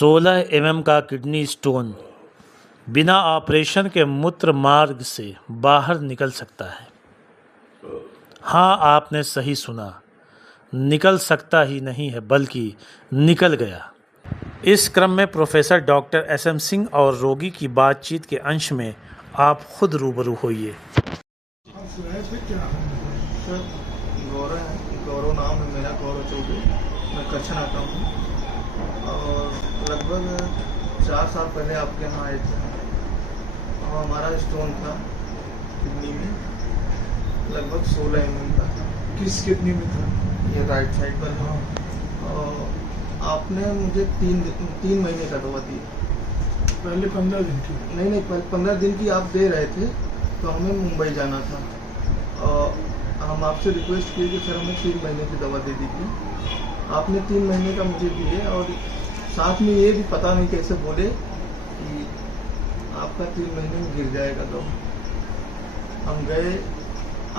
16 का kidney stone बिना operation के मूत्र मार्ग से बाहर निकल सकता है। हाँ, आपने सही सुना, निकल सकता ही नहीं है बल्कि निकल गया। इस क्रम में प्रोफेसर डॉक्टर SM सिंह और रोगी की बातचीत के अंश में आप खुद रूबरू होइए। गौरव नाम है मेरा, गौरव चौधरी। मैं कच्छन आता हूँ और लगभग 4 साल पहले आपके यहाँ आए थे और हमारा स्टोन था किडनी में, लगभग 16 mm का। किस किडनी में था? ये राइट साइड पर। हाँ, और आपने मुझे 3 महीने का दवा दी। पहले 15 दिन की? नहीं, पहले 15 दिन की आप दे रहे थे तो हमें मुंबई जाना था और हम आपसे रिक्वेस्ट किए कि सर हमें 3 महीने की दवा दे दीजिए। आपने 3 महीने का मुझे दिए और साथ में ये भी पता नहीं कैसे बोले कि आपका 3 महीने में गिर जाएगा दवा। हम गए,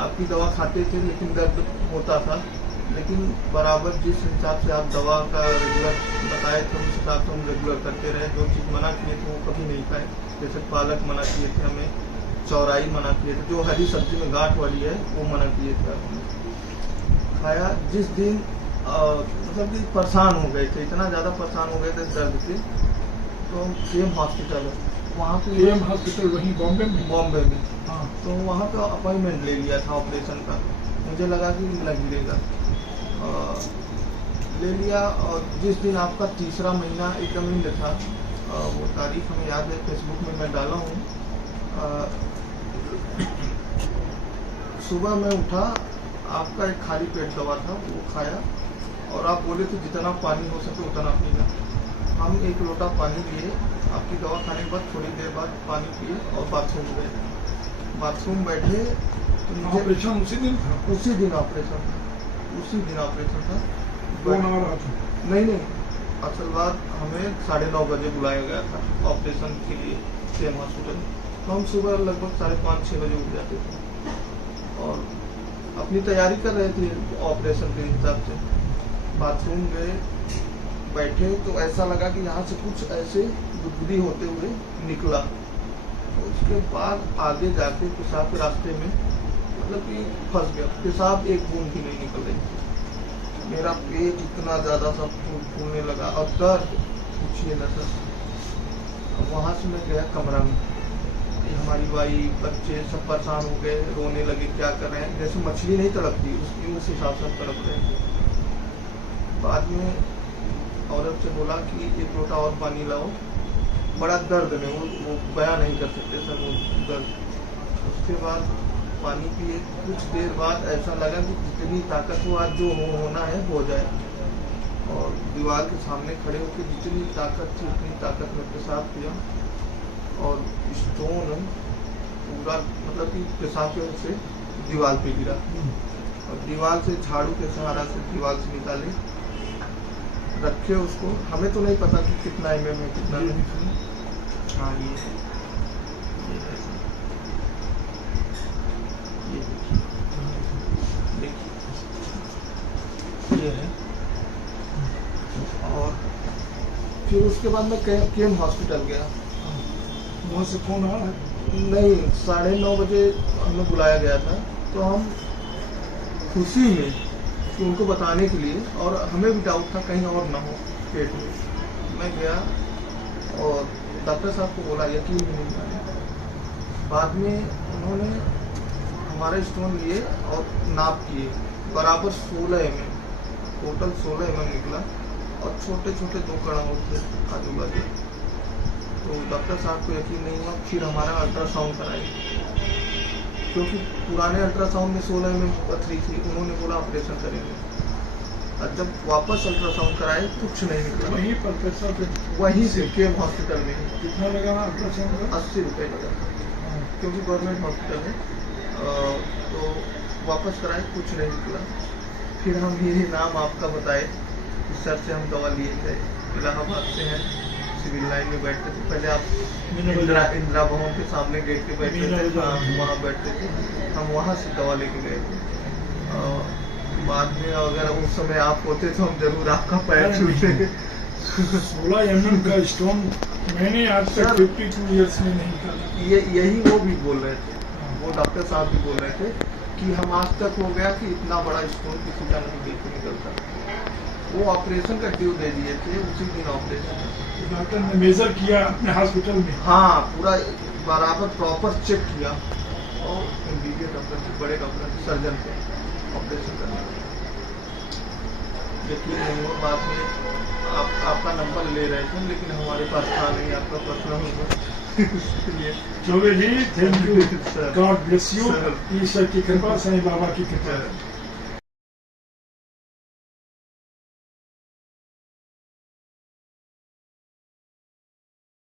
आपकी दवा खाते थे लेकिन दर्द होता था, लेकिन बराबर जिस हिसाब से आप दवा का रेगुलर बताए थे उस हिसाब से हम रेगुलर करते रहे। जो चीज़ मना किए थे वो कभी नहीं खाए, जैसे पालक मना किए थे हमें, चौराई मना किए थे, जो हरी सब्जी में गांठ वाली है वो मना किए थे आपने। खाया जिस दिन मतलब कि परेशान हो गए थे, इतना ज़्यादा परेशान हो गए थे दर्द से, तो हम KM हॉस्पिटल है वहाँ पे। KM हॉस्पिटल वहीं बॉम्बे में? हाँ, तो वहाँ का अपॉइंटमेंट ले लिया था ऑपरेशन का। मुझे लगा कि नहीं गिरेगा, ले लिया। और जिस दिन आपका 3रा महीना एकदम ही था, वो तारीख हमें याद है, फेसबुक में मैं डाला हूँ। सुबह मैं उठा, आपका एक खाली पेट दवा था वो खाया और आप बोले थे जितना पानी हो सके उतना पीना। हम 1 लोटा पानी लिए, आपकी दवा खाने के बाद थोड़ी देर बाद पानी पिए और बाथरूम गए। बाथरूम बैठे तो मुझे ऑपरेशन उसी दिन था? उसी दिन ऑपरेशन था। कौन आ रहा था? नहीं, असल बात हमें 9:30 बजे बुलाया गया था ऑपरेशन के लिए KM हॉस्पिटल। तो हम सुबह लगभग 5:30-6 बजे उठ जाते थे और अपनी तैयारी कर रहे थे ऑपरेशन के हिसाब से। बाथरूम गए, बैठे तो ऐसा लगा कि यहाँ से कुछ ऐसे गुदगुदी होते हुए निकला। तो उसके बाद आगे जाके पेशाब के रास्ते में मतलब कि फंस गया, पेशाब एक बूंद भी नहीं निकल रही थी। मेरा पेट इतना ज़्यादा सब फूलने लगा और दर्द पूछिए न सर। वहाँ से मैं गया कमरा में, हमारी वाइफ बच्चे सब परेशान हो गए, रोने लगे, क्या कर रहे हैं, जैसे मछली नहीं तड़पती उस हिसाब से तड़प रहे हैं। बाद में औरत से बोला कि 1 लोटा और पानी लाओ। बड़ा दर्द में वो बयां नहीं कर सकते सर वो दर्द। उसके बाद पानी पिए, कुछ देर बाद ऐसा लगा कि जितनी ताकत हो आज जो होना है हो जाए। और दीवार के सामने खड़े होकर जितनी ताकत थी उतनी ताकत में पेशाब किया और स्टोन पूरा मतलब कि पेशाब के से दीवार पे गिरा और दीवार से झाड़ू के सहारा से दीवार से निकाले, रखे उसको। हमें तो नहीं पता कि कितना mm है कितना नहीं। हाँ, ये देखिए ये है। और फिर उसके बाद मैं KM हॉस्पिटल गया। वहाँ से फोन आ रहा है? नहीं, 9:30 बजे हमें बुलाया गया था। तो हम खुशी में कि उनको बताने के लिए, और हमें भी डाउट था कहीं और ना हो पेट में। मैं गया और डॉक्टर साहब को बोला, यकीन नहीं आया। बाद में उन्होंने हमारा स्टोन लिए और नाप किए, बराबर 16 mm, टोटल 16 mm निकला और छोटे छोटे 2 कण थे आजू बाजू। तो डॉक्टर साहब को यकीन नहीं हुआ, फिर हमारा अल्ट्रासाउंड कराए, क्योंकि पुराने अल्ट्रासाउंड में 16 mm पथरी थी। उन्होंने बोला ऑपरेशन करेंगे। और जब वापस अल्ट्रासाउंड कराए कुछ नहीं निकला। वहीं पर पैसा पे? वहीं से KM हॉस्पिटल में। कितना लगा ना अल्ट्रासाउंड का? 80 रुपये लगा, क्योंकि गवर्नमेंट हॉस्पिटल है। तो वापस कराए, कुछ नहीं निकला। फिर हम यही नाम आपका बताए, इस सर से हम दवा लिए थे, इलाहाबाद से हैं, सिविल लाइन में बैठते थे। पहले आप इंदिरा भवन के सामने गेट पे बैठते थे, वहाँ बैठते थे। हम वहाँ से दवा लेके गए थे। बाद में अगर उस समय आप होते तो हम जरूर आपका पैर छूते। 16 mm का स्टोन मैंने आज तक सर, 52 इयर्स में नहीं करा। यही वो भी बोल रहे थे, वो डॉक्टर साहब भी बोल रहे थे कि हम आज तक हो गया कि इतना बड़ा स्टोन किसी का नहीं बिल्कुल निकलता। वो ऑपरेशन का ड्यू दे दिए थे, उसी दिन ऑपरेशन। डॉक्टर ने मेजर किया अपने हॉस्पिटल में। हाँ, पूरा बराबर प्रॉपर चेक किया और MBBS डॉक्टर से, बड़े डॉक्टर सर्जन से ऑपरेशन करना। यकीन नहीं हो, बाद में आपका नंबर ले रहे थे लेकिन हमारे पास था नहीं आपका पर्सनल नंबर इसलिए। Chaube ji, thank you, sir, God bless you. Sir. ईश्वर की कृपा, साईं बाबा की कृपा। सर,